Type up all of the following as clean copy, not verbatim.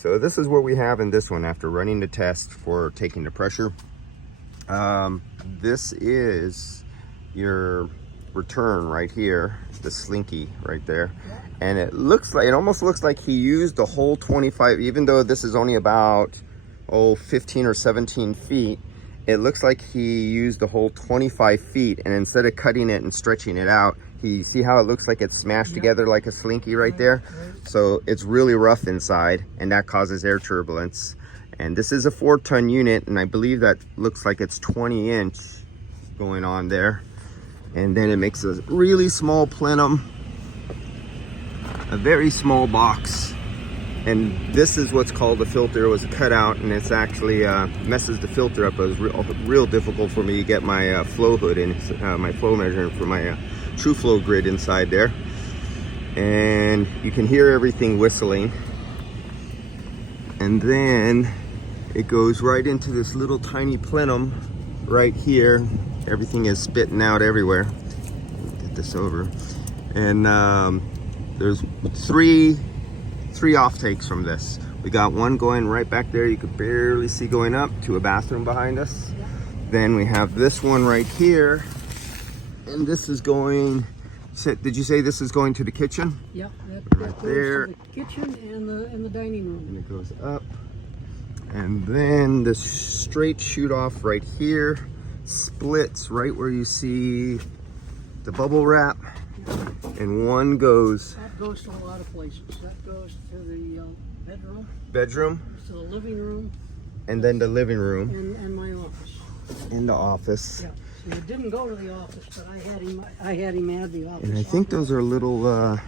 So this is what we have in this one after running the test for taking the pressure. This is your return right here, the slinky right there. And it almost looks like he used the whole 25, even though this is only about 15 or 17 feet. It looks like he used the whole 25 feet, and instead of cutting it and stretching it out, see how it looks like it's smashed together like a slinky right there? So it's really rough inside, and that causes air turbulence. And this is a 4-ton unit, and I believe that looks like it's 20-inch going on there. And then it makes a really small plenum, a very small box. And this is what's called a filter. It was cut out, and it's actually messes the filter up. It was real difficult for me to get my flow hood in, my flow measurement for my true flow grid inside there. And you can hear everything whistling. And then it goes right into this little tiny plenum right here. Everything is spitting out everywhere. Get this over. And there's three offtakes from this. We got one going right back there, you could barely see, going up to a bathroom behind us. Then we have this one right here, and this is going, did you say this is going to the kitchen? Yep, right that goes there. to the kitchen and the dining room. And it goes up, and then the straight shoot off right here splits right where you see the bubble wrap, and one goes. That goes to a lot of places. That goes to the bedroom, to the living room, and then the living room, and my office. In the office. Yeah. So it didn't go to the office, but I had him add the office. And I think those are little.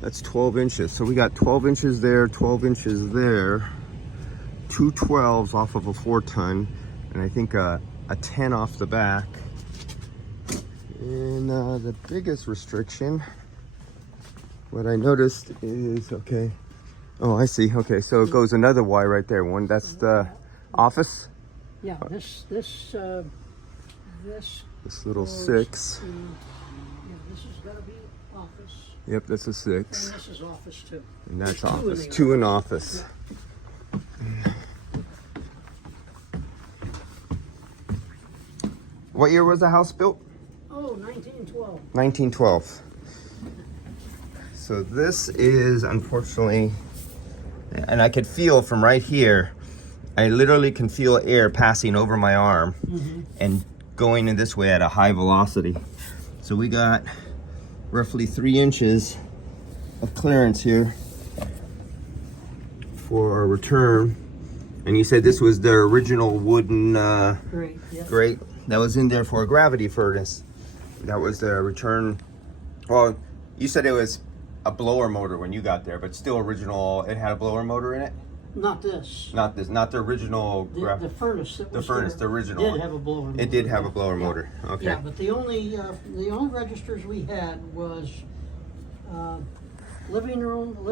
That's 12 inches. So we got 12 inches there, 12 inches there, two 12s off of a 4-ton, and I think a 10 off the back. And the biggest restriction, what I noticed is, okay, oh, I see. Okay, so it goes another Y right there. One, that's the office. Yeah, this little goes 6. to, yeah, this has got to be office. Yep, that's a 6. And this is office too. And that's Two in office. the 2 in office. What year was the house built? Oh, 1912. 1912. So this is, unfortunately, and I could feel from right here, I literally can feel air passing over my arm and going in this way at a high velocity. So we got roughly 3 inches of clearance here for our return. And you said this was the original wooden grate that was in there for a gravity furnace. That was the return. Well, you said it was a blower motor when you got there, but still original. It had a blower motor in it. Not this. Not this. Not the original. The furnace. That was furnace. The original. Did have a blower motor. It did have a blower motor. Okay. Yeah, but the only registers we had was living room.